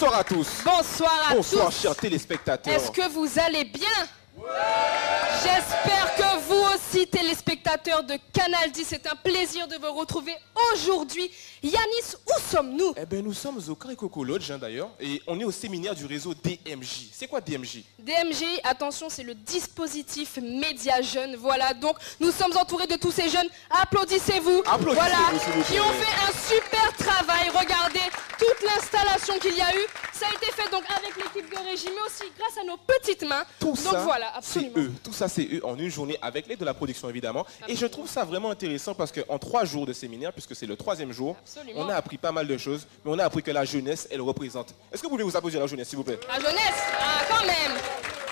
Bonsoir à tous. Bonsoir à tous. Bonsoir, chers téléspectateurs. Est-ce que vous allez bien? J'espère que vous aussi, téléspectateurs de Canal 10, c'est un plaisir de vous retrouver aujourd'hui. Yanis, où sommes-nous? Eh bien, nous sommes au Carré-Coco Lodge, d'ailleurs, et on est au séminaire du réseau DMJ. C'est quoi DMJ? DMJ, attention, c'est le dispositif média jeune. Voilà, donc nous sommes entourés de tous ces jeunes. Applaudissez-vous. Voilà, qui ont fait un super travail. Regardez toute l'installation qu'il y a eu. Ça a été fait donc avec l'équipe de régie, mais aussi grâce à nos petites mains. Tout donc ça, voilà, absolument. c'est eux. Tout ça, c'est eux en une journée avec l'aide de la production, évidemment. Absolument. Et je trouve ça vraiment intéressant parce qu'en 3 jours de séminaire, puisque c'est le 3e jour, on a appris pas mal de choses, mais on a appris que la jeunesse, elle représente. Est-ce que vous voulez vous applaudir à la jeunesse, s'il vous plaît? La jeunesse, quand même.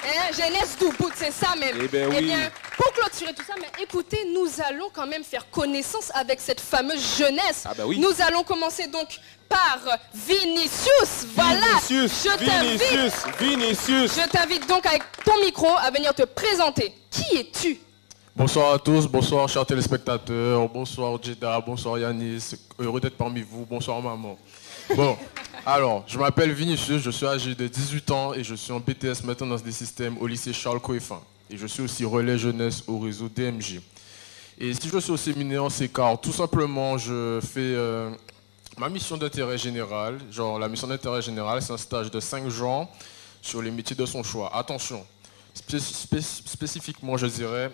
Hein, jeunesse d'Ubud, c'est ça même. Eh bien, oui. Eh bien, pour clôturer tout ça, mais écoutez, nous allons quand même faire connaissance avec cette fameuse jeunesse. Ah bah oui. Nous allons commencer donc par Vinicius. Voilà. Vinicius, Je t'invite donc avec ton micro à venir te présenter. Qui es-tu? Bonsoir à tous, bonsoir chers téléspectateurs, bonsoir Jeda, bonsoir Yanis, heureux d'être parmi vous, bonsoir maman. Bon, alors, je m'appelle Vinicius, je suis âgé de 18 ans et je suis en BTS maintenance des systèmes au lycée Charles Coeffin. Et je suis aussi relais jeunesse au réseau DMJ. Et si je suis au séminaire, c'est car tout simplement je fais ma mission d'intérêt général. Genre la mission d'intérêt général, c'est un stage de 5 jours sur les métiers de son choix. Attention. Spécifiquement, je dirais,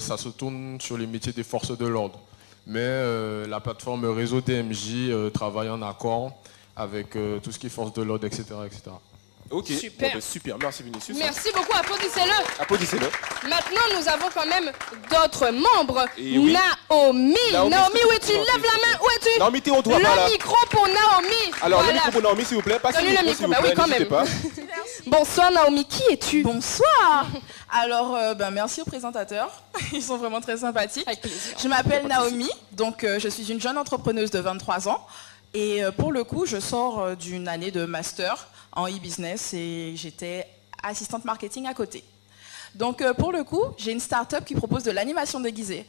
ça se tourne sur les métiers des forces de l'ordre. Mais la plateforme réseau DMJ travaille en accord avec tout ce qui est forces de l'ordre, etc., etc. Ok, super. Bon, ben, super, merci Vinicius. Merci beaucoup, applaudissez-le. Applaudissez-le. Maintenant, nous avons quand même d'autres membres. Et oui. Naomi, où es-tu? Lève la main, où es-tu? Naomi, t'es au doigt par là. Le micro pour Naomi. Alors, voilà. le micro pour Naomi, s'il vous plaît. Passez le micro, s'il vous bah plaît, oui, quand même. pas. Bonsoir Naomi, qui es-tu? Bonsoir. Alors, merci aux présentateurs. Ils sont vraiment très sympathiques. Avec plaisir. Je m'appelle Naomi, donc je suis une jeune entrepreneuse de 23 ans. Et pour le coup, je sors d'une année de master en e-business et j'étais assistante marketing à côté. Donc pour le coup, j'ai une start-up qui propose de l'animation déguisée.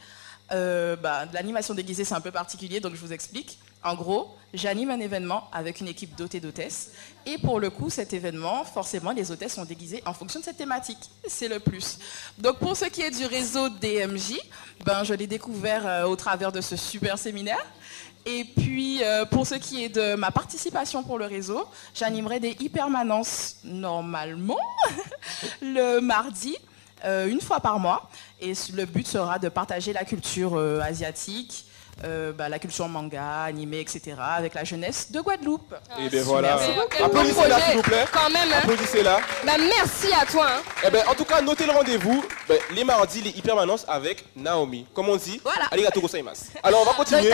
De l'animation déguisée, c'est un peu particulier, donc je vous explique. En gros, j'anime un événement avec une équipe d'hôtes et d'hôtesses. Et pour le coup, cet événement, forcément, les hôtesses sont déguisées en fonction de cette thématique. C'est le plus. Donc pour ce qui est du réseau DMJ, je l'ai découvert au travers de ce super séminaire. Et puis, pour ce qui est de ma participation pour le réseau, j'animerai des e-permanences normalement le mardi, une fois par mois. Et le but sera de partager la culture asiatique, la culture manga, animé, etc. avec la jeunesse de Guadeloupe. Et bien voilà. Applaudissez-la, s'il vous plaît. Quand même. Hein. Applaudissez-la. Merci à toi. Hein. Eh ben, en tout cas, notez le rendez-vous les mardis, les hypermanences avec Naomi. Comme on dit, Voilà. arigato gozaimasu. Alors, on va continuer.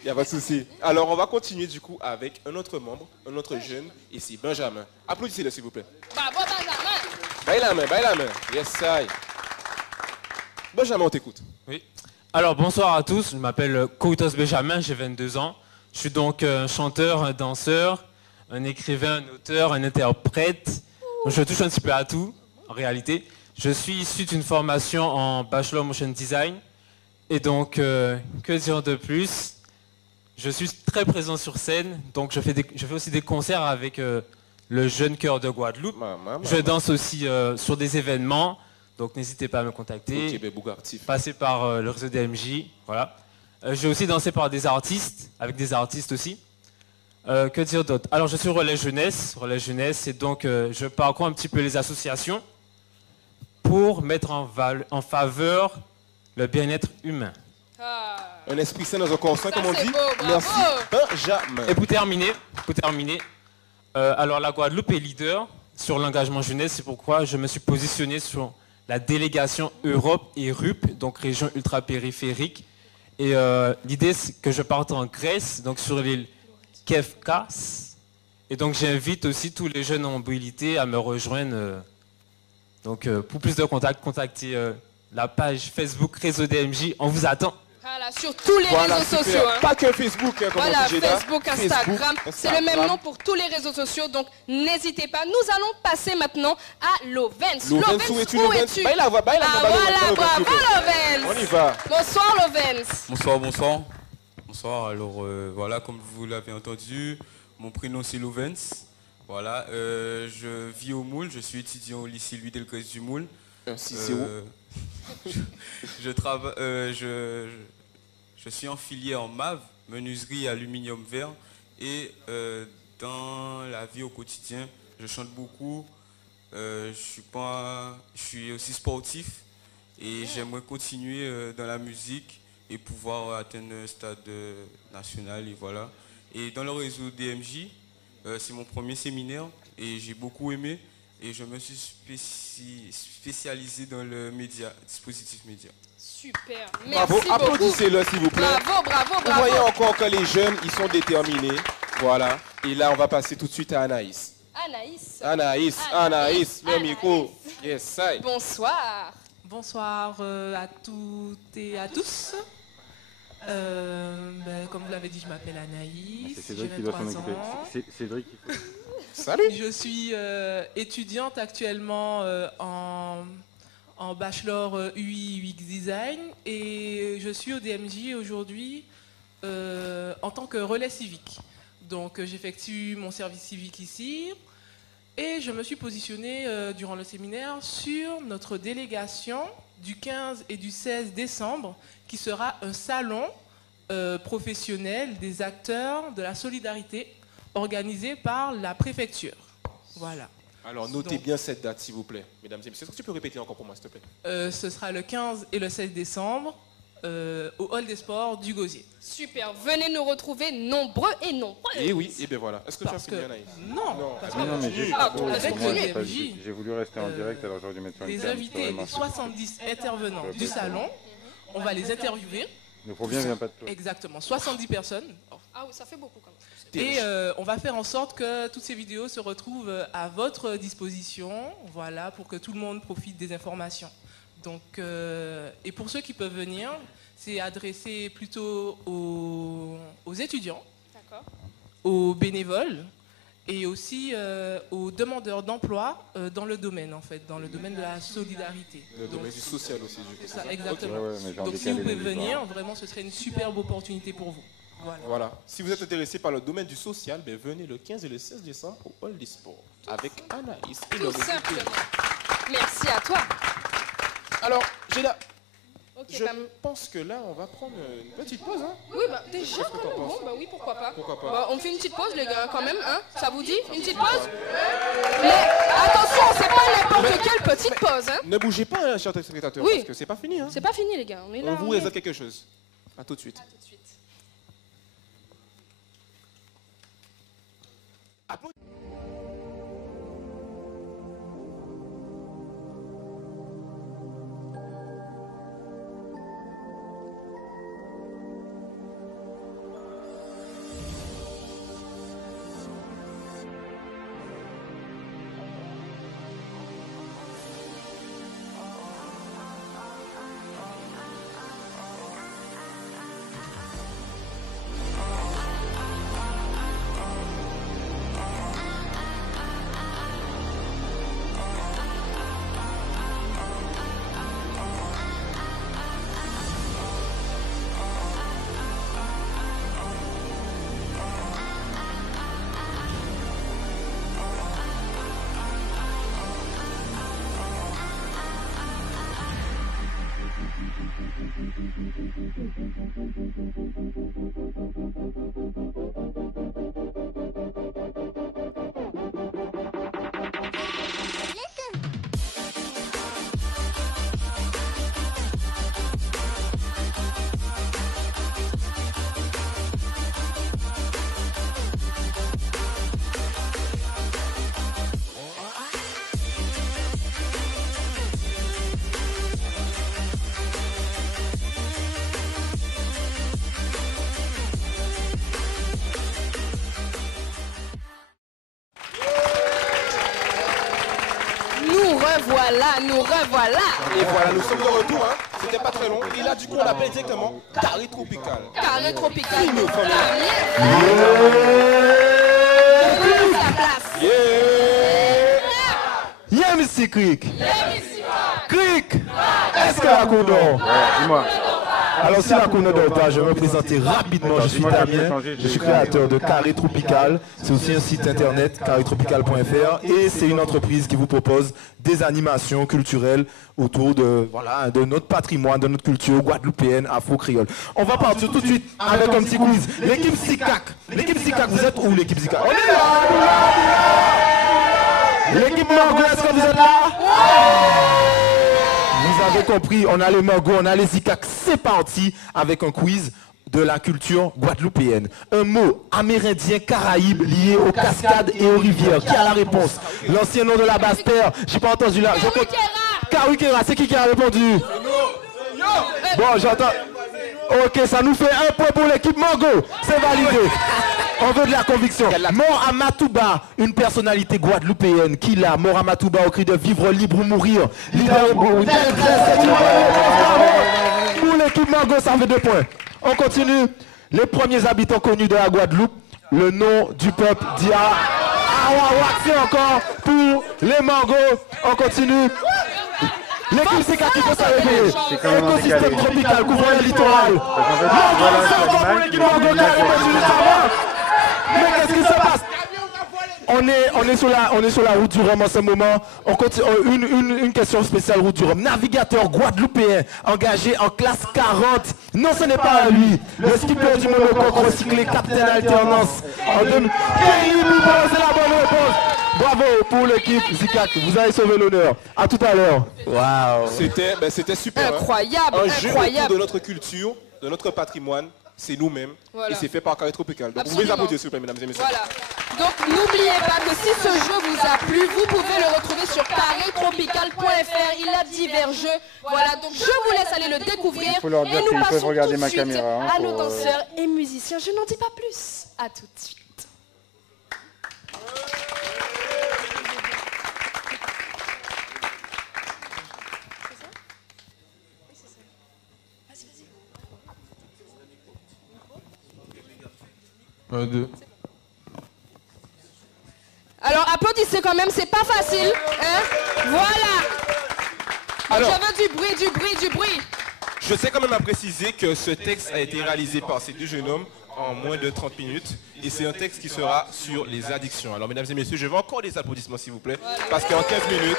Il n'y a pas de souci. Alors, on va continuer du coup avec un autre membre, un autre jeune, ici, Benjamin. Applaudissez-le, s'il vous plaît. Bravo, Benjamin. Baille la main. Yes, I. Benjamin, on t'écoute. Oui. Alors, bonsoir à tous. Je m'appelle Koutos Benjamin, j'ai 22 ans. Je suis donc un chanteur, un danseur, un écrivain, un auteur, un interprète. Donc, je touche un petit peu à tout, en réalité. Je suis issu d'une formation en Bachelor Motion Design. Et donc, que dire de plus? Je suis très présent sur scène, donc je fais aussi des concerts avec le Jeune Chœur de Guadeloupe. Je danse aussi sur des événements, donc n'hésitez pas à me contacter. Passez par le réseau DMJ, voilà. J'ai aussi dansé par des artistes, avec des artistes aussi. Que dire d'autre? Alors je suis relais jeunesse, et donc je parcours un petit peu les associations pour mettre en faveur le bien-être humain. Un esprit sain dans un corps sain, comme on dit. Beau, merci, Benjamin. Et pour terminer, alors la Guadeloupe est leader sur l'engagement jeunesse, c'est pourquoi je me suis positionné sur la délégation Europe et RUP, donc région ultra-périphérique. Et l'idée, c'est que je parte en Grèce, donc sur l'île Kefkas. Et donc j'invite aussi tous les jeunes en mobilité à me rejoindre. Donc pour plus de contacts, contactez la page Facebook Réseau DMJ, on vous attend. Voilà, sur tous les réseaux sociaux. Hein. Pas que Facebook, comme voilà, on dit, Facebook, Instagram. C'est le même nom pour tous les réseaux sociaux, donc n'hésitez pas. Nous allons passer maintenant à Lovens. Lovens, où es-tu? Voilà, bravo Lovens. On y va. Bonsoir Lovens. Bonsoir, alors voilà, comme vous l'avez entendu, mon prénom c'est Lovens. Voilà, je vis au Moule, je suis étudiant au lycée Louis Delgrès du Moule. C'est où? Je suis en filière en MAV, menuiserie aluminium vert. Et dans la vie au quotidien, je chante beaucoup. Je suis aussi sportif et j'aimerais continuer dans la musique et pouvoir atteindre un stade national. Et voilà. Et dans le réseau DMJ, c'est mon premier séminaire et j'ai beaucoup aimé. Et je me suis spécialisé dans le dispositif média. Super, merci bravo, beaucoup. Applaudissez-le s'il vous plaît. Bravo. Vous voyez encore que les jeunes, ils sont déterminés. Voilà. Et là, on va passer tout de suite à Anaïs. Anaïs, le micro. Yes, ça. Bonsoir. Bonsoir à toutes et à tous. Comme vous l'avez dit, je m'appelle Anaïs. C'est Cédric qui doit s'en occuper. C'est Cédric qui faut... Salut. Je suis étudiante actuellement en bachelor UI UX Design et je suis au DMJ aujourd'hui en tant que relais civique. Donc j'effectue mon service civique ici et je me suis positionnée durant le séminaire sur notre délégation du 15 et du 16 décembre qui sera un salon professionnel des acteurs de la solidarité organisé par la préfecture. Voilà. Alors notez bien cette date s'il vous plaît, mesdames et messieurs. Est-ce que tu peux répéter encore pour moi s'il te plaît? Ce sera le 15 et le 16 décembre au Hall des Sports du Gosier. Super, venez nous retrouver nombreux et nombreuses. Et oui, et bien voilà. Est-ce que tu as fini Anaïs? Non, mais j'ai voulu rester en direct, alors j'aurais dû mettre les invités, les 70 intervenants du salon, on va les interviewer. Le problème vient pas de toi. Exactement, 70 personnes. Ah oui, ça fait beaucoup quand même. Et on va faire en sorte que toutes ces vidéos se retrouvent à votre disposition, voilà, pour que tout le monde profite des informations. Donc, et pour ceux qui peuvent venir, c'est adressé plutôt aux étudiants, aux bénévoles et aussi aux demandeurs d'emploi dans le domaine, en fait, dans le domaine de la solidarité. Le domaine du social aussi, du coup. Ça, exactement. Okay. Donc si vous pouvez venir, vraiment, ce serait une superbe opportunité pour vous. Voilà. Si vous êtes intéressé par le domaine du social, ben venez le 15 et le 16 décembre au Hall des Sports avec Anaïs et Tout simplement. Merci à toi. Alors, Géla, je pense que là, on va prendre une petite pause. Hein. Oui, bah déjà, bon, bah oui, pourquoi pas. Pourquoi pas. Bah, on fait une petite pause, les gars, quand même, hein. Ça vous dit, une petite pause? Mais attention, c'est pas n'importe quelle petite pause, hein. Ne bougez pas, chers téléspectateurs, parce que c'est pas fini. Hein. C'est pas fini, les gars. On est là. On vous réserve quelque chose. À tout de suite. Nous revoilà. Et voilà, nous sommes de retour. Hein. C'était pas très long. Et là, du coup, on appelle directement Carré Tropical. Carré Tropical. Yeah, Mr. Creek. Creek. Est-ce que la coudon? Dis-moi. Alors, si la connaissez pas, je vais me présenter rapidement. Je suis Damien, je suis créateur de Carré Tropical. C'est aussi un site internet, carrétropical.fr. Et c'est une entreprise qui vous propose des animations culturelles autour de, voilà, de notre patrimoine, de notre culture guadeloupéenne, afro-créole. On va partir tout de suite avec un petit quiz. L'équipe SICAC. L'équipe SICAC, vous êtes où l'équipe SICAC? On est là! L'équipe Margot, est-ce que vous êtes là? Vous avez compris, on a les Margot, on a les SICAC. C'est parti avec un quiz de la culture guadeloupéenne. Un mot amérindien caraïbe lié aux cascades et aux rivières. Qui a la réponse? L'ancien nom de la Basse-Terre. J'ai pas entendu là. Kawikera, c'est qui a répondu? Bon, j'entends. Ok, ça nous fait un point pour l'équipe Margot. C'est validé. On veut de la conviction. Mort Amatouba, une personnalité guadeloupéenne. Qui l'a? Mort Amatouba au cri de vivre libre ou mourir. Pour l'équipe Margot, ça fait 2 points. On continue. Les premiers habitants connus de la Guadeloupe. Le nom du peuple Dia. C'est encore pour les Margot. On continue. L'équipe SICAC qui peut s'arrêter. Écosystème tropical couvrant le littoral. C'est encore pour l'équipe Margot. Mais qu'est-ce qui se passe? On est sur la route du Rhum en ce moment. On continue, une question spéciale route du Rhum. Navigateur guadeloupéen engagé en classe 40. Non, ce n'est pas lui. Le skipper du monocoque recyclé, capitaine alternance. C'est la bonne réponse. Bravo pour l'équipe SICAC. Vous avez sauvé l'honneur. À tout à l'heure. Waouh. C'était super. Incroyable. Un jeu autour de notre culture, de notre patrimoine. C'est nous-mêmes, voilà. Et c'est fait par Carré Tropical. Donc vous les applaudissez s'il vous plaît, mesdames et messieurs. Voilà. Donc n'oubliez pas que si ce jeu vous a plu, vous pouvez le retrouver sur carrétropical.fr. Il a divers jeux. Voilà, donc je vous laisse aller le découvrir. Il faut leur dire qu'ils peuvent regarder ma caméra. À nos danseurs et musiciens. Je n'en dis pas plus. À tout de suite. Un, deux. Alors applaudissez quand même, c'est pas facile. Hein? Voilà. Alors, je veux du bruit. Je sais quand même à préciser que ce texte a été réalisé par ces 2 jeunes hommes en moins de 30 minutes. Et c'est un texte qui sera sur les addictions. Alors mesdames et messieurs, je veux encore des applaudissements s'il vous plaît. Voilà. Parce qu'en 15 minutes...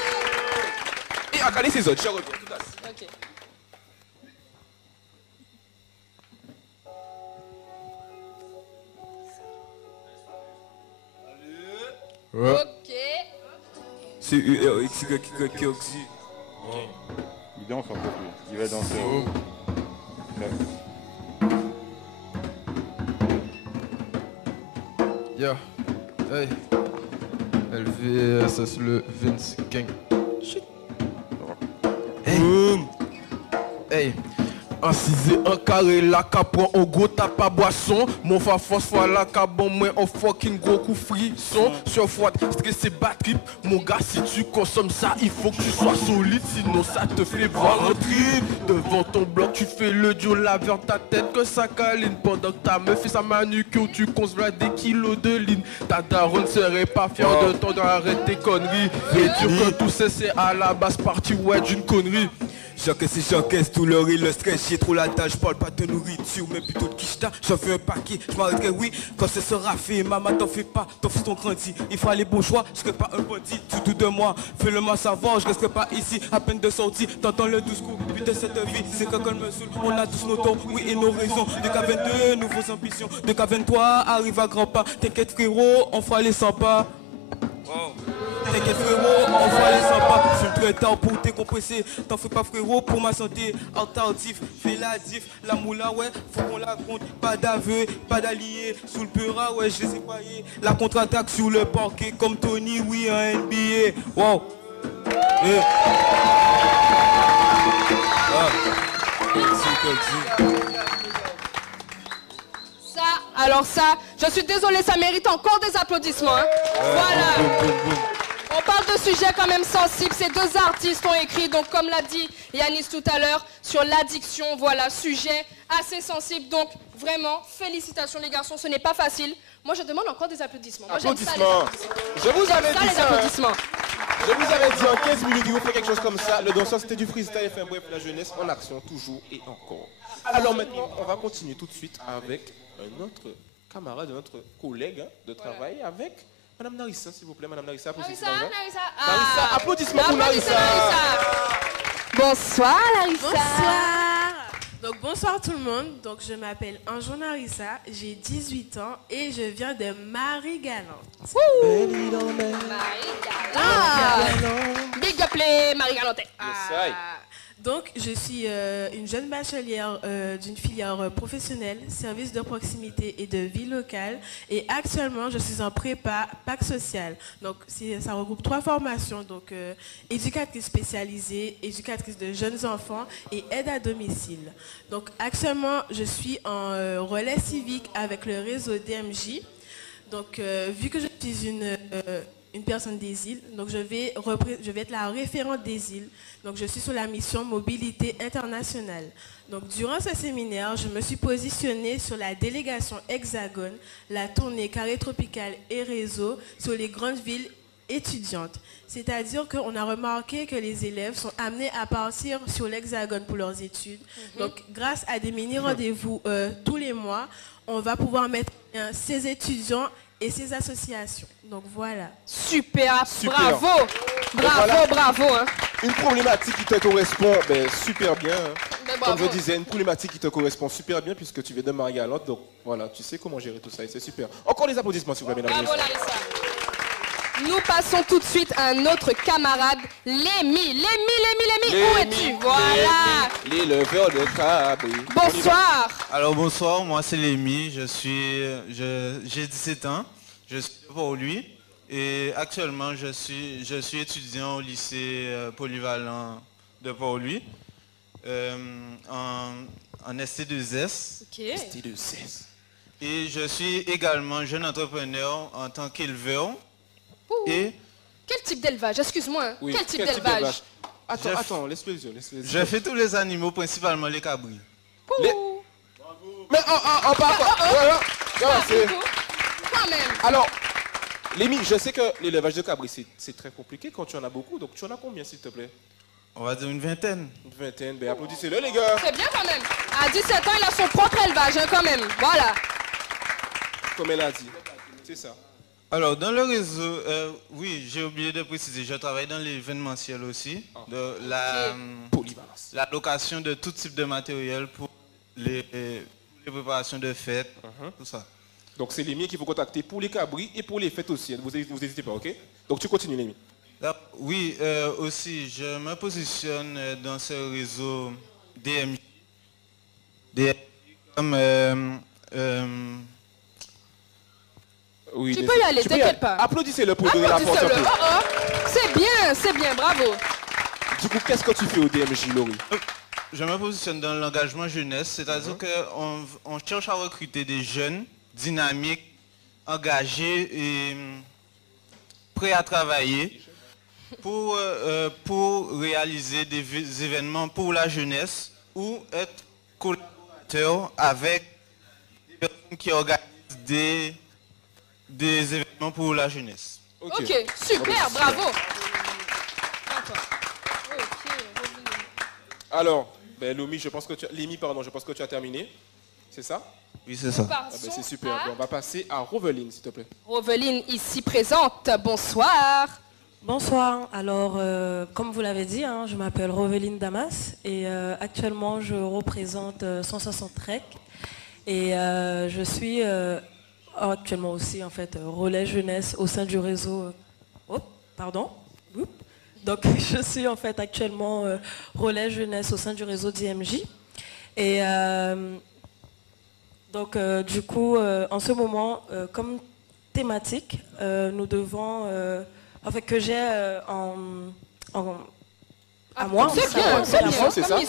Et à caler ces autres, je reviens tout à l'heure. Okay. Ouais. Ok. C'est URX. Il danse un peu plus. Il va danser. Yeah. Hey. LVSS le Vince King. Shit. Hey. Hey. Un cisé, un carré, la capron, au gros tape à boisson. Mon fa phosphore, la cabon, moi, un fucking gros coup frisson. Sur froide, stressé, bad trip. Mon gars, si tu consommes ça, il faut que tu sois solide. Sinon, ça te fait voir un trip. Devant ton bloc, tu fais le duo, la vers ta tête que ça câline. Pendant que ta meuf fait sa manucure, tu consommes des kilos de ligne. Ta daronne serait pas fière de ton arrête tes conneries. Et dire que tout ça, c'est à la base partie, ouais, d'une connerie. J'encaisse tout le riz, le stress, j'ai trop la tâche, je parle pas de nourriture, mais plutôt de quicheta. J'en fais un paquet, je m'arrêterai, oui, quand ce sera fait. Maman, t'en fais pas, ton fils ton grandit. Il fera les bons choix, je serai pas un bandit. Tu doutes de moi, fais-le-moi savoir, je resterai pas ici, à peine de sortie. T'entends le douce coup, but de cette vie, c'est quand elle me saoule. On a tous nos torts, oui, et nos raisons. De K22, nouvelles ambitions. De K23, arrive à grands pas. T'inquiète frérot, on fera les 100 pas. Wow. T'inquiète frérot, on va les sympas. Fume très tard pour décompresser. T'en fais pas frérot pour ma santé. En tardif, fais la diff. La moula ouais, faut qu'on la compte. Pas d'aveu, pas d'allié. Sous le pera ouais, je les ai paillés. La contre-attaque sur le parquet comme Tony, oui, un NBA. Wow. Yeah. Alors ça, je suis désolée, ça mérite encore des applaudissements. Hein. Voilà. On parle de sujets quand même sensibles. Ces 2 artistes ont écrit, donc comme l'a dit Yanis tout à l'heure, sur l'addiction. Voilà, sujet assez sensible. Donc vraiment, félicitations les garçons, ce n'est pas facile. Moi je demande encore des applaudissements. Moi, applaudissements. Je vous avais dit ça. Applaudissements. Je vous avais dit en 15 minutes, il vous fait quelque chose comme ça. Le danseur, c'était du freestyle, enfin bref, la jeunesse en action, toujours et encore. Alors maintenant, on va continuer tout de suite avec notre camarade, notre collègue de travail, avec Madame Narissa, s'il vous plaît. Madame Narissa, applaudissez. Narissa, applaudissements pour Narissa. Bonsoir Larissa. Bonsoir. Donc bonsoir tout le monde. Donc je m'appelle Anjo Narissa, j'ai 18 ans et je viens de Marie-Galante. Marie-Galante. Big up les Marie-Galante. Donc je suis une jeune bachelière d'une filière professionnelle, service de proximité et de vie locale. Et actuellement, je suis en prépa PAC social. Donc ça regroupe 3 formations. Donc éducatrice spécialisée, éducatrice de jeunes enfants et aide à domicile. Donc actuellement, je suis en relais civique avec le réseau DMJ. Donc vu que je suis une personne des îles, donc je vais être la référente des îles. Donc je suis sur la mission mobilité internationale. Donc durant ce séminaire, je me suis positionnée sur la délégation Hexagone, la tournée Carré Tropical et Réseau sur les grandes villes étudiantes. C'est-à-dire qu'on a remarqué que les élèves sont amenés à partir sur l'Hexagone pour leurs études. Donc grâce à des mini-rendez-vous tous les mois, on va pouvoir mettre ces étudiants et ces associations. Donc voilà. Super. Bravo. Bravo. Hein. Une problématique qui te correspond super bien. Hein. Comme je disais, une problématique qui te correspond super bien puisque tu viens de Marie-Galante. Donc voilà, tu sais comment gérer tout ça et c'est super. Encore des applaudissements s'il vous plaît, mesdames et messieurs. Larissa. Nous passons tout de suite à un autre camarade, Lémi. Où es-tu? Voilà. Les leveurs de Cabri. Bonsoir. Alors bonsoir, moi c'est Lémi, j'ai 17 ans, je suis de Port-Louis et actuellement je suis étudiant au lycée polyvalent de Port-Louis en ST2S. Okay. ST2S. Et je suis également jeune entrepreneur en tant qu'éleveur. Et quel type d'élevage? Excuse-moi. Oui, quel type d'élevage? Attends, laisse-le dire. Je fais tous les animaux, principalement les cabris. Mais on part Quand même. Alors, Lémi, je sais que l'élevage de cabri, c'est très compliqué quand tu en as beaucoup. Donc tu en as combien, s'il te plaît? On va dire une vingtaine. Une vingtaine, applaudissez-le, les gars. C'est bien quand même. À 17 ans, il a son propre élevage, hein, quand même. Voilà. Comme elle a dit. C'est ça. Alors, dans le réseau, oui, j'ai oublié de préciser, je travaille dans l'événementiel aussi, de la location de tout type de matériel pour les préparations de fêtes, tout ça. Donc, c'est Lémi qu'il faut contacter pour les cabris et pour les fêtes aussi. Vous n'hésitez pas, ok? Donc, tu continues, Lémi. Oui, aussi, je me positionne dans ce réseau DMJ. Comme... oui, tu peux y aller, t'inquiète pas. Applaudissez-le pour donner la force. C'est bien, bravo. Du coup, qu'est-ce que tu fais au DMJ, Laurie? Je me positionne dans l'engagement jeunesse, c'est-à-dire qu'on cherche à recruter des jeunes dynamiques, engagés et prêts à travailler pour réaliser des événements pour la jeunesse ou être collaborateur avec des personnes qui organisent des événements pour la jeunesse. Ok, super, bravo. Alors, Lémi, je pense que tu as terminé. C'est ça? Oui, c'est ça. C'est super. On va passer à Roveline, s'il te plaît. Roveline, ici présente. Bonsoir. Bonsoir. Alors, comme vous l'avez dit, je m'appelle Roveline Damas et actuellement, je représente 160 Trek et je suis... actuellement aussi, en fait, relais jeunesse au sein du réseau... Donc, je suis en fait actuellement relais jeunesse au sein du réseau DMJ. Et donc, du coup, en ce moment, comme thématique, nous devons... que j'ai à moi, c'est bien, c'est ça.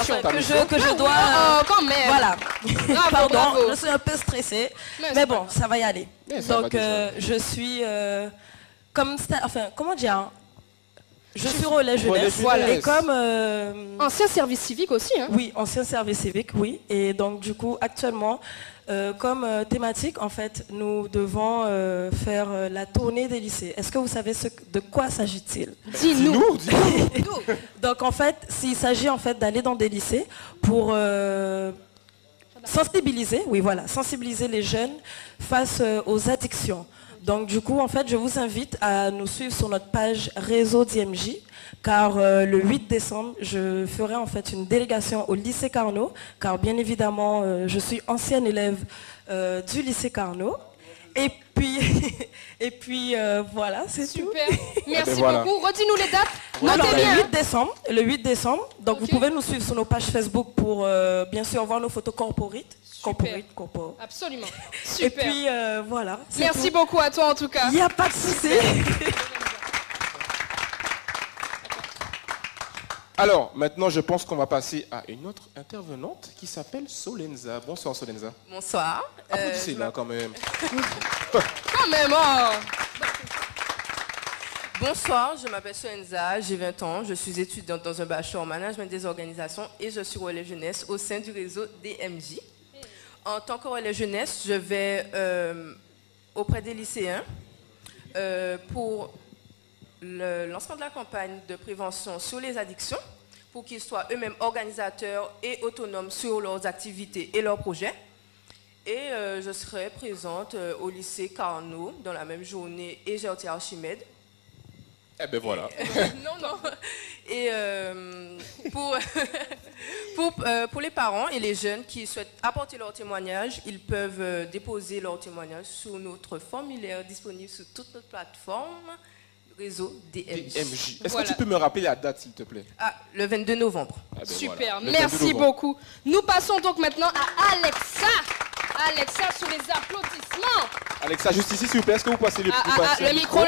Que je dois... quand même. Voilà. Bravo, bravo. Je suis un peu stressée, mais bon, ça va y aller. Donc, je suis comment dire, Je suis relais jeunesse. Voilà. Et comme... ancien service civique aussi. Hein. Oui, ancien service civique, oui. Et donc, du coup, actuellement, comme thématique, en fait, nous devons faire la tournée des lycées. Est-ce que vous savez de quoi s'agit-il? Dis-nous. Donc, en fait, il s'agit en fait d'aller dans des lycées pour sensibiliser, oui, voilà, sensibiliser les jeunes face aux addictions. Donc du coup, en fait, je vous invite à nous suivre sur notre page Réseau DMJ, car le 8 décembre, je ferai en fait une délégation au lycée Carnot, car bien évidemment, je suis ancienne élève du lycée Carnot. Et puis voilà, c'est tout. Super. Merci beaucoup. Redis-nous les dates. Alors, Notez bien. le 8 décembre, donc vous pouvez nous suivre sur nos pages Facebook pour bien sûr voir nos photos corporate. Absolument. Super. Et puis voilà. Merci beaucoup à toi en tout cas. Il n'y a pas de souci. Alors, maintenant, je pense qu'on va passer à une autre intervenante qui s'appelle Solenza. Bonsoir, Solenza. Bonsoir. Applaudissez-la quand même. Quand même, oh. Bonsoir, je m'appelle Solenza, j'ai 20 ans, je suis étudiante dans un bachelor en management des organisations et je suis relais jeunesse au sein du réseau DMJ. En tant que relais jeunesse, je vais auprès des lycéens pour le lancement de la campagne de prévention sur les addictions pour qu'ils soient eux-mêmes organisateurs et autonomes sur leurs activités et leurs projets. Et je serai présente au lycée Carnot dans la même journée et GRT Archimède. Eh ben voilà. Non. Et pour les parents et les jeunes qui souhaitent apporter leur témoignage, ils peuvent déposer leur témoignage sur notre formulaire disponible sur toute notre plateforme réseau DMJ. Est-ce que tu peux me rappeler la date, s'il te plaît? Le 22 novembre. Ah ben super, voilà. merci beaucoup. Nous passons donc maintenant à Alexa. Alexa, sous les applaudissements. Alexa, juste ici, s'il vous plaît, est-ce que vous passez le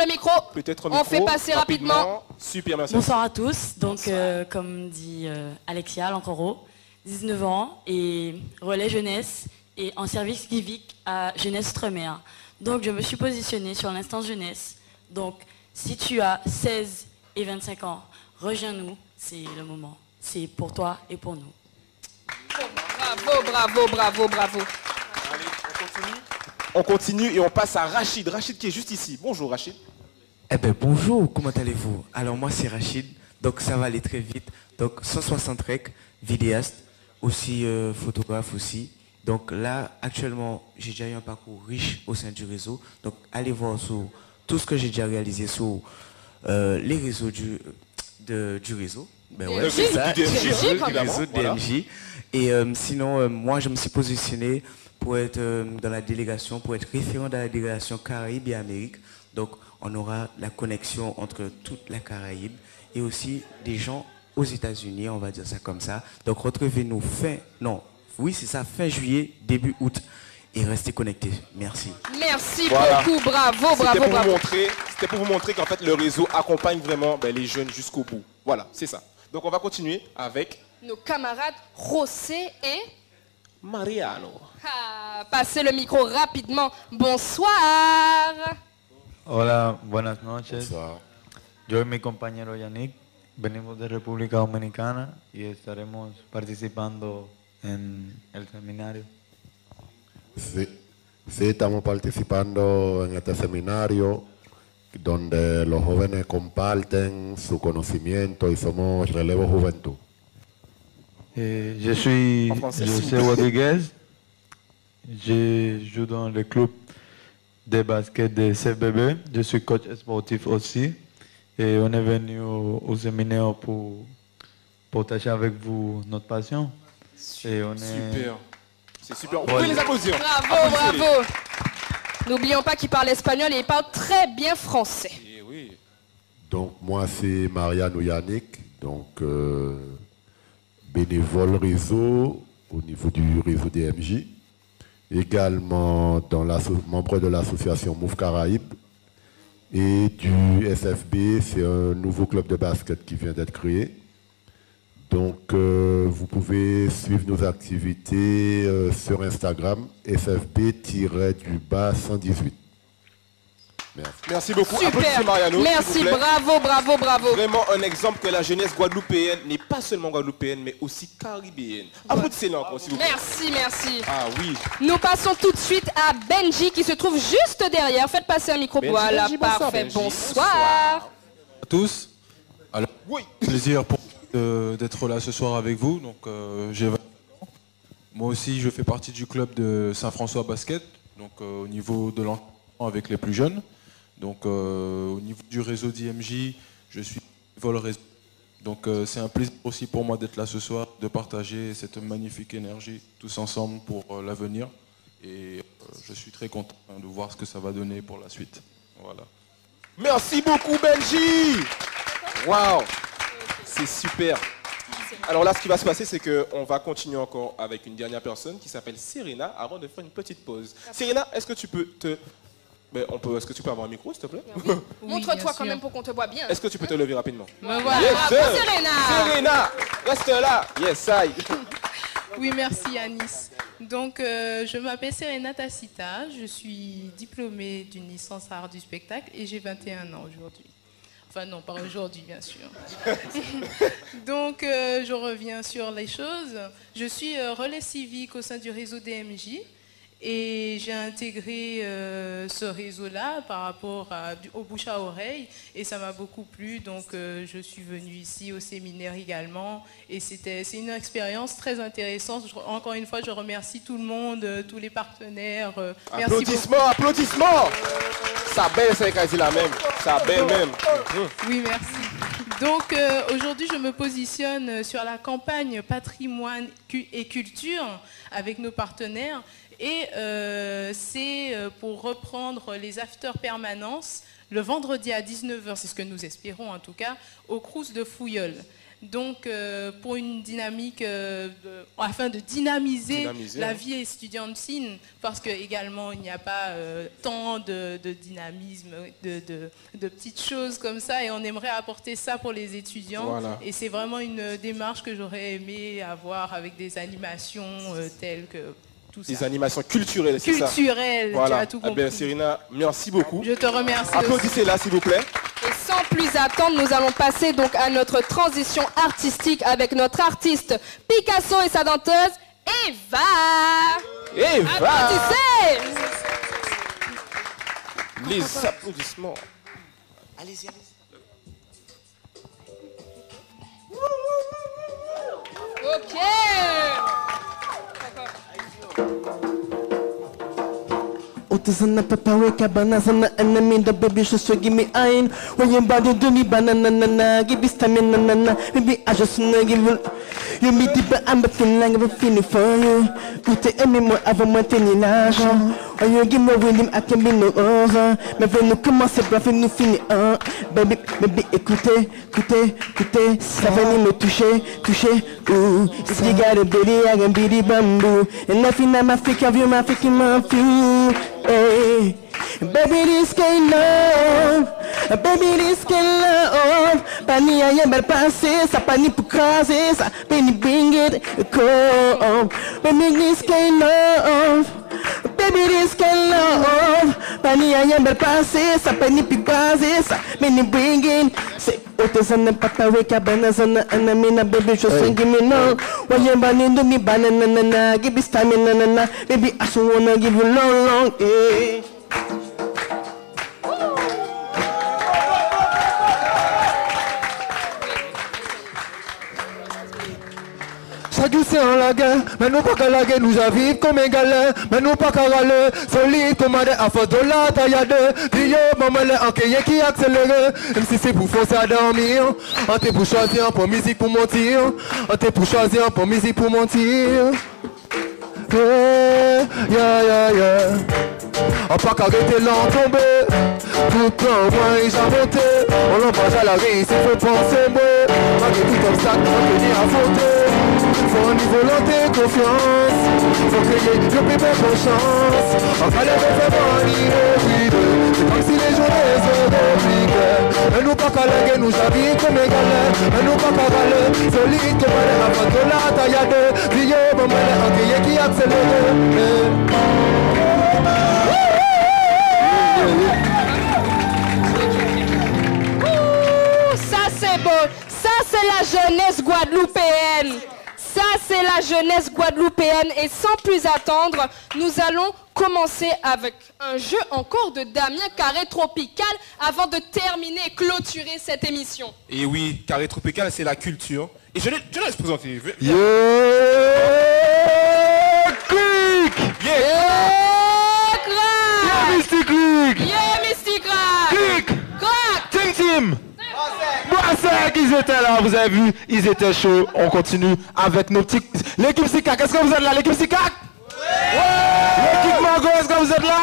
micro? Peut-être On fait passer rapidement. Super, merci. Bonsoir à tous. Donc, comme dit Alexia Lancoro, 19 ans et relais jeunesse et en service civique à Jeunesse Outre-mer. Donc, je me suis positionnée sur l'instance jeunesse. Donc, si tu as 16 et 25 ans, rejoins-nous, c'est le moment. C'est pour toi et pour nous. Bravo. Allez, on continue et on passe à Rachid. Rachid qui est juste ici. Bonjour Rachid. Eh bien bonjour, comment allez-vous? Alors moi c'est Rachid, donc ça va aller très vite. Donc 160 rec, vidéaste, aussi photographe aussi. Donc là actuellement j'ai déjà eu un parcours riche au sein du réseau. Donc allez voir sur tout ce que j'ai déjà réalisé sur les réseaux du réseau. Ben ouais, c'est ça, du réseau DMJ. Et sinon moi je me suis positionné pour être dans la délégation, pour être référent de la délégation Caraïbes et Amérique. Donc on aura la connexion entre toute la Caraïbe et aussi des gens aux États-Unis, on va dire ça comme ça. Donc retrouvez-nous fin juillet, début août. Et restez connectés. Merci. Merci beaucoup, bravo. C'était pour vous montrer qu'en fait le réseau accompagne vraiment les jeunes jusqu'au bout. Voilà, c'est ça. Donc on va continuer avec nos camarades José et Mariano. Passez le micro rapidement. Bonsoir. Hola, buenas noches. Bonsoir. Yo y mi compañero Yannick venimos de República Dominicana y estaremos participando en el seminario. Sí, estamos participando en este seminario donde los jóvenes comparten su conocimiento y somos relevo juventud. Je suis José Rodriguez, je joue dans le club de basket de CFBB, je suis coach sportif aussi et on est venu au séminaire pour partager avec vous notre passion. Et on super. C'est super. Vous pouvez les applaudir. Bravo. N'oublions pas qu'il parle espagnol et il parle très bien français. Oui. Donc moi c'est Mariano Yannick, donc bénévole réseau au niveau du réseau DMJ. Également membre de l'association Move Caraïbes et du SFB, c'est un nouveau club de basket qui vient d'être créé. Donc vous pouvez suivre nos activités sur Instagram, FFB-118. Merci beaucoup. Super. Applaudissez Mariano. Merci, bravo, bravo, bravo. Vraiment un exemple que la jeunesse guadeloupéenne n'est pas seulement guadeloupéenne, mais aussi caribéenne. Applaudissez-le encore, s'il vous plaît. Merci, merci. Ah oui. Nous passons tout de suite à Benji qui se trouve juste derrière. Faites passer un micro. Benji, Voilà, Benji, bonsoir, parfait. Benji. Bonsoir. À tous. Alors, oui. Plaisir d'être là ce soir avec vous. Donc, j'ai 20 ans. Moi aussi, je fais partie du club de Saint-François Basket, donc au niveau de l'entraînement avec les plus jeunes. Donc, au niveau du réseau d'IMJ, je suis vol réseau. Donc, c'est un plaisir aussi pour moi d'être là ce soir, de partager cette magnifique énergie tous ensemble pour l'avenir. Et je suis très content de voir ce que ça va donner pour la suite. Voilà. Merci beaucoup, Benji. Waouh, c'est super. Alors là, ce qui va se passer, c'est qu'on va continuer encore avec une dernière personne qui s'appelle Serena avant de faire une petite pause. Serena, est-ce que tu peux te... Est-ce que tu peux avoir un micro, s'il te plaît? Oui, montre-toi quand même pour qu'on te voit bien. Est-ce que tu peux te lever rapidement? Voilà. Yes, Bravo, Serena. Serena, reste là. Yes, I. Oui, merci Yanis. Donc, je m'appelle Serena Tacita, je suis diplômée d'une licence art du spectacle et j'ai 21 ans aujourd'hui. Enfin non, pas aujourd'hui bien sûr. Donc, je reviens sur les choses. Je suis relais civique au sein du réseau DMJ et j'ai intégré ce réseau-là par rapport au bouche à oreille et ça m'a beaucoup plu. Donc, je suis venue ici au séminaire également et c'est une expérience très intéressante. Encore une fois, je remercie tout le monde, tous les partenaires. Applaudissements, applaudissements. Ça belle, c'est quasi la même. Ça belle même. Oui, merci. Donc aujourd'hui, je me positionne sur la campagne patrimoine et culture avec nos partenaires. Et c'est pour reprendre les after-permanences le vendredi à 19h, c'est ce que nous espérons en tout cas, au Crous de Fouilleul. Donc, pour une dynamique, afin de dynamiser la vie estudiantine, parce qu'également, il n'y a pas tant de dynamisme, de petites choses comme ça, et on aimerait apporter ça pour les étudiants. Voilà. Et c'est vraiment une démarche que j'aurais aimé avoir avec des animations telles que... Des animations culturelles, c'est ça? Culturelles, voilà. Tu as tout compris. Eh bien, Serena, merci beaucoup. Je te remercie. Applaudissez-là, s'il vous plaît. Et sans plus attendre, nous allons passer donc à notre transition artistique avec notre artiste Picasso et sa danseuse Eva. Eva. Applaudissez. Les applaudissements. Allez-y, allez-y. Ok. Utazana papa wake banana and I mean the baby just so give me iron when your body do me banana give me stamina na baby I just wanna give you me deep I'm feeling like I'm feeling for you you take me more avant moi tenir l'argent when you give me rhythm I can be no over mais venez nous commencer bref nous finir baby écoutez ça va me toucher if you got a belly I can be the bamboo and nothing I'm African view my freaking my few. Hey, baby, this can't love. Baby, this can't love. Pani aïe bel passé, ça pani pour craser, ça pani bring it come. Baby, this can't love. Baby, this can't love. Pani aïe bel passé, ça pani pour craser, ça pani bring it. Say, Utazana papa wake up banana and I mean a baby just give me no. When you bani do me banana give me stamina na baby I just wanna give you long yeah. Ça douce en la guerre, mais nous pas qu'à la guerre, nous vivons comme un galère, mais nous pas qu'à râler, solide comme un affaire de la taille à deux, puis maman les enquêtes qui accélèrent, même si c'est pour forcer à dormir, on t'est pour choisir pour musique pour mentir, on t'est pour choisir pour musique pour mentir. Yeah. On pas qu'arrêter l'entomber, tout le moins il a monté, on l'embrasse à la réussite, faut penser moi, malgré tout obstacle, on tenir à fauter. Faut une volonté, confiance. Faut créer le plus belle chance. On va les faire c'est comme si les journées se répliquaient. Mais nous pas qu'à la guerre, nous habillons comme les galères. Mais nous pas qu'à râler, solide comme les enfants de la taille à deux. Plié, maman les enquêtes qui accélèrent. c'est la jeunesse guadeloupéenne. Ça, c'est la jeunesse guadeloupéenne. Et sans plus attendre, nous allons commencer avec un jeu encore de Damien Carré Tropical avant de terminer et clôturer cette émission. Et oui, Carré Tropical, c'est la culture. Et je laisse présenter. Yeah! Click! Yeah! Yeah, Mystic Click! Yeah, Mystic Crack! Click! Crack! Team Team! Boissec, ils étaient là, vous avez vu, ils étaient chauds. On continue avec nos petits... L'équipe Sicac, est-ce que vous êtes là, l'équipe Sicac? L'équipe Mango, est-ce que vous êtes là?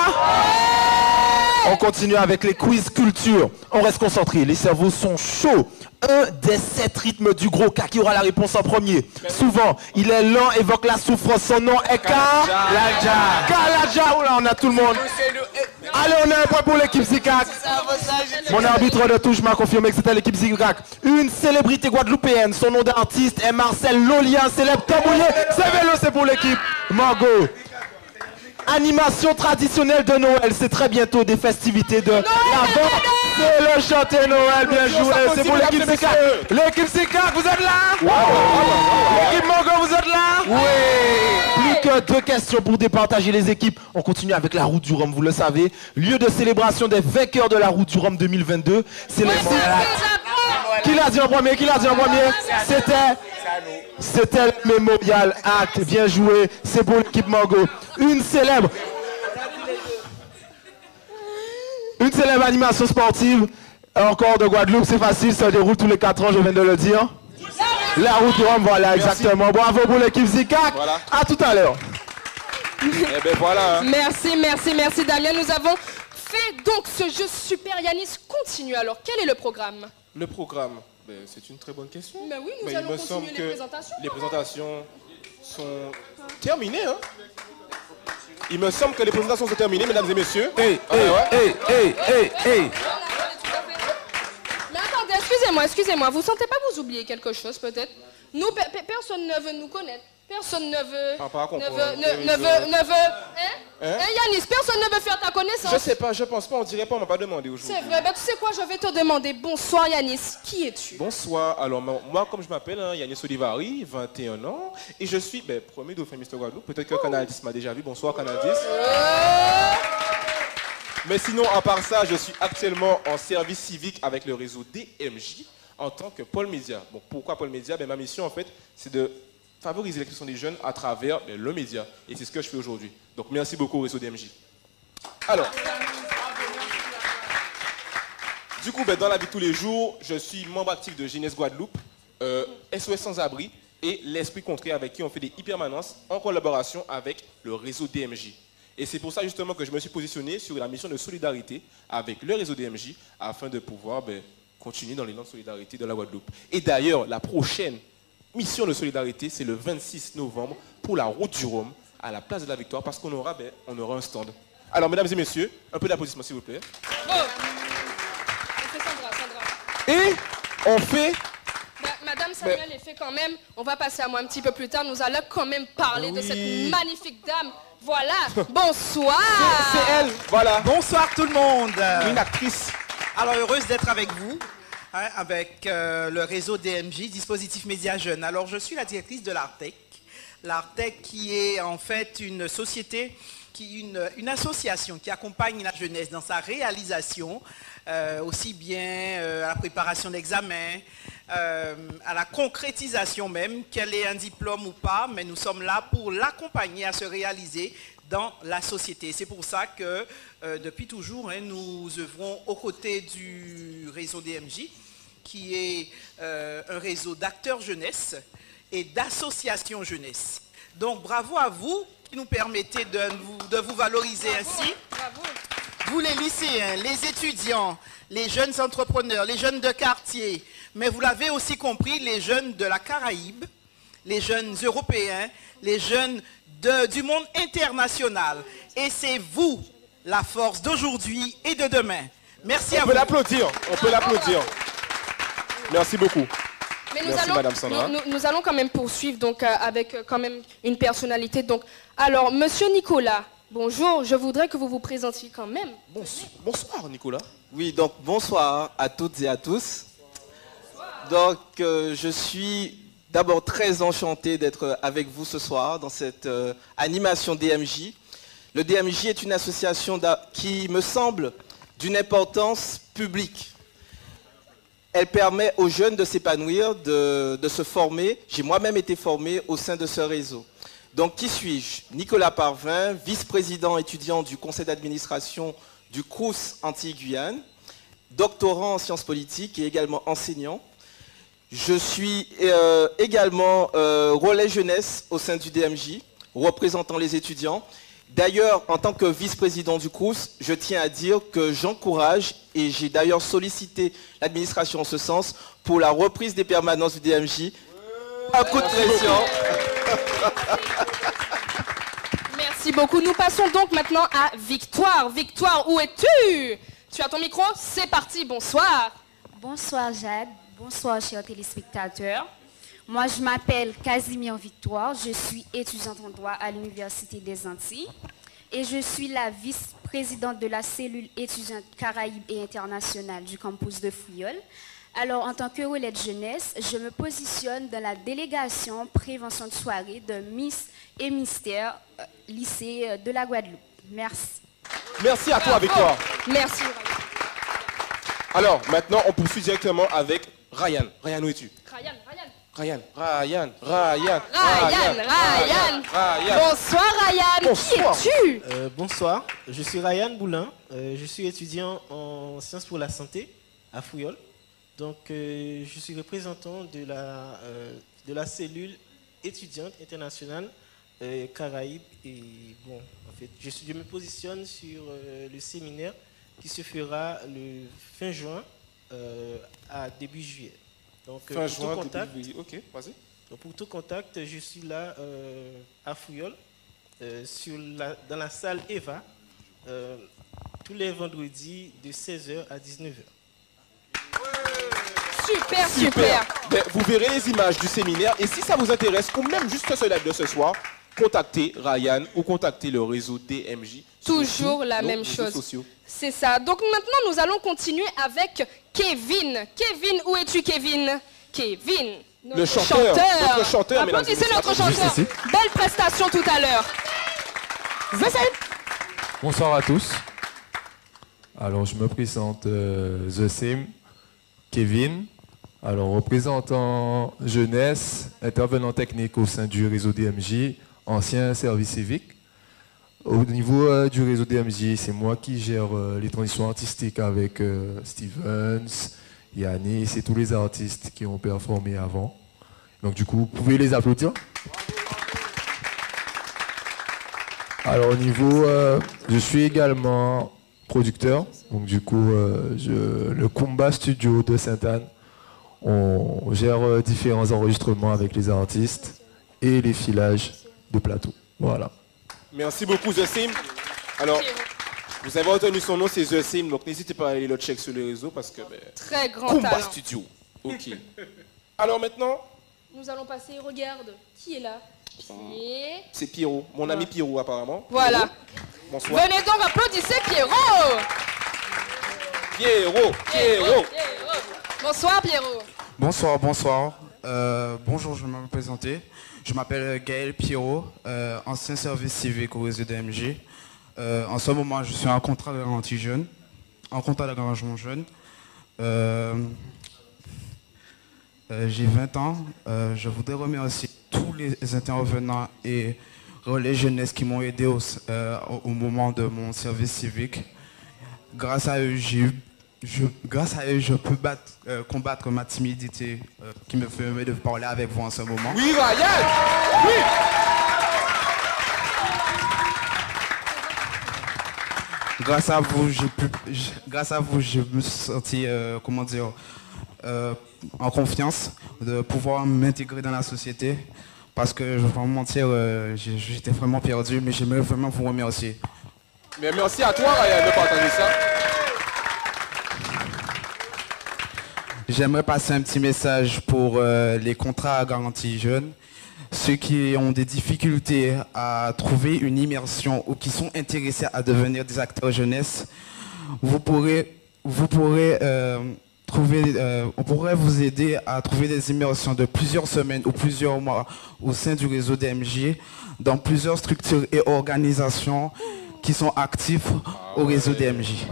On continue avec les quiz culture. On reste concentré, les cerveaux sont chauds. Un des 7 rythmes du gros K qui aura la réponse en premier. Souvent, il est lent, évoque la souffrance. Son nom est Kalaja. Kalaja, oula, on a tout le monde. Allez, on a un point pour l'équipe Sicac. Mon arbitre de touche m'a confirmé que c'était l'équipe Sicac. Une célébrité guadeloupéenne. Son nom d'artiste est Marcel Lolien, célèbre tambouillé. C'est vélo, c'est pour l'équipe Mango. Animation traditionnelle de Noël, c'est très bientôt des festivités de l'Avent. C'est le chanté Noël, bien joué, c'est pour l'équipe Sicac. L'équipe Sicac, vous êtes là? L'équipe Mango, vous êtes là? Oui. Plus que 2 questions pour départager les équipes. On continue avec la route du Rhum, vous le savez. Lieu de célébration des vainqueurs de la route du Rhum 2022. C'est le... Qui l'a dit en premier? Qui l'a dit en premier? C'était le Memorial Act. Bien joué. C'est pour l'équipe Mango. Une célèbre animation sportive. Encore de Guadeloupe. C'est facile. Ça déroule tous les 4 ans. Je viens de le dire. La route du Rhum. Voilà, exactement. Bravo pour l'équipe Sicac. Voilà. À tout à l'heure. Eh ben voilà. Merci Damien. Nous avons fait donc ce jeu super. Yanis, continue alors. Quel est le programme? Le programme, c'est une très bonne question. Mais oui, nous allons continuer les présentations. Les présentations sont terminées. Hein? Il me semble que les présentations sont terminées, mesdames et messieurs. Mais attendez, excusez-moi. Vous sentez pas que vous oubliez quelque chose peut-être? Nous, personne ne veut nous connaître. Personne ne veut... Yanis, personne ne veut faire ta connaissance. Je sais pas, je pense pas, on dirait pas, on m'a pas demandé aujourd'hui. C'est vrai, tu sais quoi, je vais te demander. Bonsoir Yanis, qui es-tu? Bonsoir, alors moi comme je m'appelle Yanis Olivari, 21 ans, et je suis premier dauphin Mister Guadeloupe. Peut-être que Canal 10 m'a déjà vu, bonsoir Canal 10. Mais sinon, à part ça, je suis actuellement en service civique avec le réseau DMJ en tant que Pôle Média. Bon, pourquoi Pôle Média? Ma mission en fait, c'est de favoriser l'expression des jeunes à travers le média. Et c'est ce que je fais aujourd'hui. Donc merci beaucoup au réseau DMJ. Alors, du coup, dans la vie de tous les jours, je suis membre actif de Jeunesse Guadeloupe, SOS Sans Abri et l'Esprit Contré avec qui on fait des e-permanences en collaboration avec le réseau DMJ. Et c'est pour ça justement que je me suis positionné sur la mission de solidarité avec le réseau DMJ afin de pouvoir continuer dans l'élan de solidarité de la Guadeloupe. Et d'ailleurs, la prochaine mission de solidarité, c'est le 26 novembre pour la route du Rhum à la place de la Victoire parce qu'on aura, un stand. Alors, mesdames et messieurs, un peu d'applaudissements s'il vous plaît. Et on fait... Madame Samuel est fait quand même, on va passer à moi un petit peu plus tard, nous allons quand même parler de cette magnifique dame. Voilà, bonsoir. C'est elle, voilà. Bonsoir tout le monde. Une actrice. Alors, heureuse d'être avec vous. Avec le réseau DMJ, Dispositif Média Jeunes. Alors, je suis la directrice de l'Artec. L'Artec qui est en fait une société, une association qui accompagne la jeunesse dans sa réalisation, aussi bien à la préparation d'examens, à la concrétisation même, qu'elle ait un diplôme ou pas, mais nous sommes là pour l'accompagner à se réaliser dans la société. C'est pour ça que depuis toujours, nous œuvrons aux côtés du réseau DMJ, qui est un réseau d'acteurs jeunesse et d'associations jeunesse. Donc bravo à vous qui nous permettez de vous valoriser ainsi. Bravo. Vous les lycéens, les étudiants, les jeunes entrepreneurs, les jeunes de quartier, mais vous l'avez aussi compris, les jeunes de la Caraïbe, les jeunes européens, les jeunes du monde international. Et c'est vous, la force d'aujourd'hui et de demain. Merci à vous. On peut l'applaudir. Merci beaucoup. Mais merci Madame Sandra. Nous allons quand même poursuivre donc, avec quand même une personnalité. Donc, alors, Monsieur Nicolas, bonjour, je voudrais que vous vous présentiez quand même. Bonsoir Nicolas. Oui, donc bonsoir à toutes et à tous. Donc, je suis d'abord très enchanté d'être avec vous ce soir dans cette animation DMJ. Le DMJ est une association qui me semble d'une importance publique. Elle permet aux jeunes de s'épanouir, de se former. J'ai moi-même été formé au sein de ce réseau. Donc, qui suis-je? Nicolas Parvin, vice-président étudiant du conseil d'administration du Crous Antilles-Guyane, doctorant en sciences politiques et également enseignant. Je suis également relais jeunesse au sein du DMJ, représentant les étudiants. D'ailleurs, en tant que vice-président du Crous, je tiens à dire que j'encourage, et j'ai d'ailleurs sollicité l'administration en ce sens, pour la reprise des permanences du DMJ. Un coup de pression. Merci beaucoup. Nous passons donc maintenant à Victoire. Victoire, où es-tu? Tu as ton micro? C'est parti, bonsoir. Bonsoir Jade, bonsoir chers téléspectateurs. Moi je m'appelle Casimir Victoire, je suis étudiante en droit à l'Université des Antilles et je suis la vice-présidente de la cellule étudiante Caraïbes et internationale du campus de Fouillol. Alors en tant que relais de jeunesse, je me positionne dans la délégation prévention de soirée de Miss et Mystère lycée de la Guadeloupe. Merci. Merci à toi Victoire. Merci. Alors maintenant on poursuit directement avec Ryan. Ryan, où es-tu? Ryan. Bonsoir Ryan. Bonsoir. Qui es-tu? Bonsoir, je suis Ryan Boulin. Je suis étudiant en sciences pour la santé à Fouillol. Donc je suis représentant de la cellule étudiante internationale Caraïbes. Et bon, en fait, je me positionne sur le séminaire qui se fera le fin juin à début juillet. Donc, fin juin, contact, début juillet. Ok, vas-y. Donc, pour tout contact, je suis là à Fouillol, dans la salle Eva, tous les vendredis de 16h à 19h. Super. Ben, vous verrez les images du séminaire et si ça vous intéresse, ou même juste ce live de ce soir, contactez Ryan ou contactez le réseau DMJ. Toujours la même chose. C'est ça. Donc maintenant, nous allons continuer avec Kevin. Kevin, où es-tu Kevin? Kevin, le chanteur. Notre chanteur. Applaudissez notre chanteur. Belle prestation tout à l'heure. Bonsoir à tous. Alors, je me présente The Sim, Kevin. Alors, représentant jeunesse, intervenant technique au sein du réseau DMJ, ancien service civique. Au niveau du réseau DMJ, c'est moi qui gère les transitions artistiques avec Stevens, Yanis et tous les artistes qui ont performé avant. Donc du coup, vous pouvez les applaudir. Alors au niveau, je suis également producteur. Donc du coup, le Kumba Studio de Sainte-Anne, on gère différents enregistrements avec les artistes et les filages de plateau. Voilà. Merci beaucoup, The Sim. Alors, vous avez retenu son nom, c'est The Sim, donc n'hésitez pas à aller le check sur les réseaux parce que... Très grand Kumba talent. Studio. Ok. Alors maintenant... Nous allons passer, regarde, qui est là? C'est Pierrot, mon ami Pierrot apparemment. Voilà. Pierrot. Bonsoir. Venez donc applaudissez Pierrot. Pierrot. Bonsoir Pierrot. Bonsoir. Bonjour, je vais me présenter. Je m'appelle Gaël Pierrot, ancien service civique au réseau DMJ. En ce moment, je suis en contrat de garantie jeune, en contrat d'engagement jeune. J'ai 20 ans. Je voudrais remercier tous les intervenants et relais jeunesse qui m'ont aidé au moment de mon service civique. Grâce à eux, je peux combattre ma timidité qui me permet de parler avec vous en ce moment. Oui, Ryan. Oui. Grâce à vous, je me suis senti, en confiance de pouvoir m'intégrer dans la société. Parce que, je ne vais pas me mentir, j'étais vraiment perdu, mais j'aimerais vraiment vous remercier. Mais merci à toi, Ryan, de partager ça. J'aimerais passer un petit message pour les contrats à garantie jeune. Ceux qui ont des difficultés à trouver une immersion ou qui sont intéressés à devenir des acteurs jeunesse, vous pourrez on pourrait vous aider à trouver des immersions de plusieurs semaines ou plusieurs mois au sein du réseau DMJ, dans plusieurs structures et organisations qui sont actifs au réseau DMJ.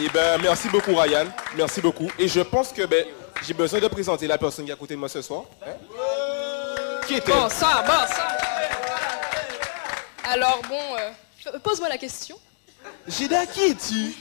Eh ben, merci beaucoup Ryan, merci beaucoup. Et je pense que j'ai besoin de présenter la personne qui est à côté de moi ce soir. Qui était? Bon, ça. Alors pose-moi la question. Jada, qui es-tu?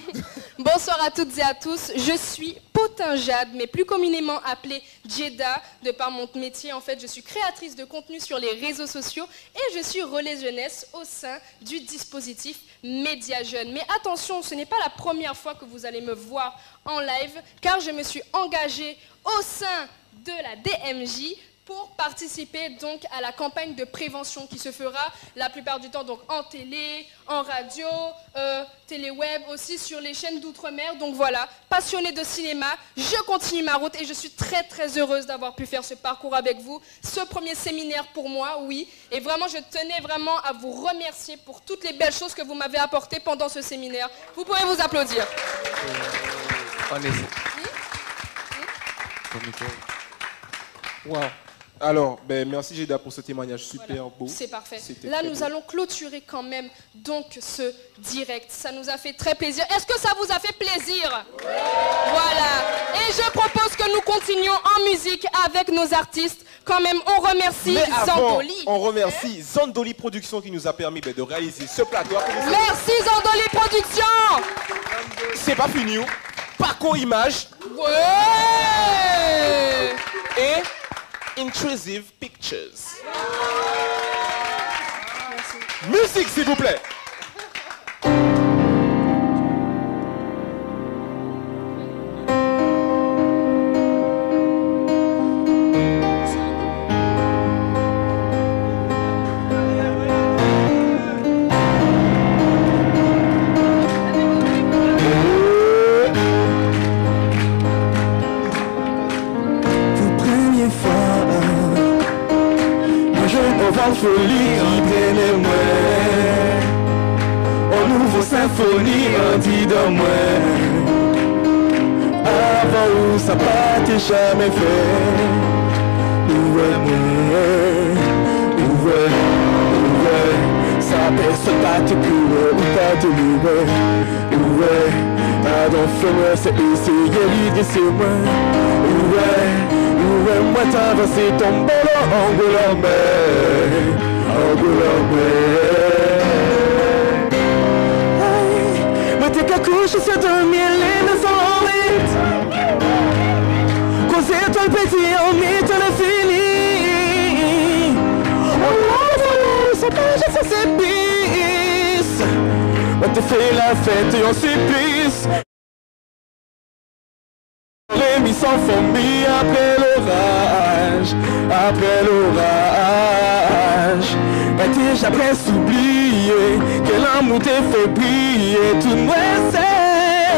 Bonsoir à toutes et à tous, je suis Potin Jade, mais plus communément appelée Jada, de par mon métier. En fait, je suis créatrice de contenu sur les réseaux sociaux et je suis relais jeunesse au sein du dispositif Média Jeune. Mais attention, ce n'est pas la première fois que vous allez me voir en live, car je me suis engagée au sein de la DMJ pour participer donc à la campagne de prévention qui se fera la plupart du temps donc en télé, en radio, téléweb, aussi sur les chaînes d'outre-mer. Donc voilà, passionnée de cinéma, je continue ma route et je suis très très heureuse d'avoir pu faire ce parcours avec vous. Ce premier séminaire pour moi, oui, et vraiment je tenais vraiment à vous remercier pour toutes les belles choses que vous m'avez apportées pendant ce séminaire. Vous pouvez vous applaudir. Wow. Alors, merci Jada pour ce témoignage super beau. C'est parfait. Là, nous allons clôturer quand même donc ce direct. Ça nous a fait très plaisir. Est-ce que ça vous a fait plaisir? Voilà. Et je propose que nous continuions en musique avec nos artistes. Quand même, on remercie Zandoli. On remercie Zandoli Productions qui nous a permis de réaliser ce plateau. Merci Zandoli Productions. C'est pas fini. Paco Image. Ouais. Et Intrusive Pictures. Musique, s'il vous plaît. Folie qui prenait moi, en nouveau symphonie dit de moi. Avant où ça pas t'est jamais fait. Ouvre, ça personne pas te courir ou pas te louer. Ouvre, pardon fais-moi, c'est essayer l'idée c'est moi. Ouvre, moi t'avancer ton ballon en moi t'es qu'à coucher sur dormir les deux sans vite. Causer toi le petit en mythe le fini. On ça pas juste ça c'est bis. Moi t'es fait la fête et on supplice. Les mis sans fourmis après l'orage. J'ai presque oublié que l'amour t'a fait briller. Tout moi c'est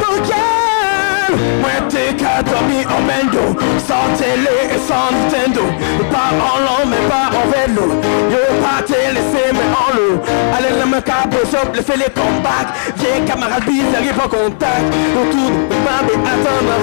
Pokémon. Moi t'es qu'à dormir en bendo, sans télé et sans Nintendo. Pas en long mais pas en vélo. Yo pas te laisser mais en l'eau. Allez là me cabose up, le fait les combats. Viens camarade bizarre arrive en contact. On tourne, pas mais attendre.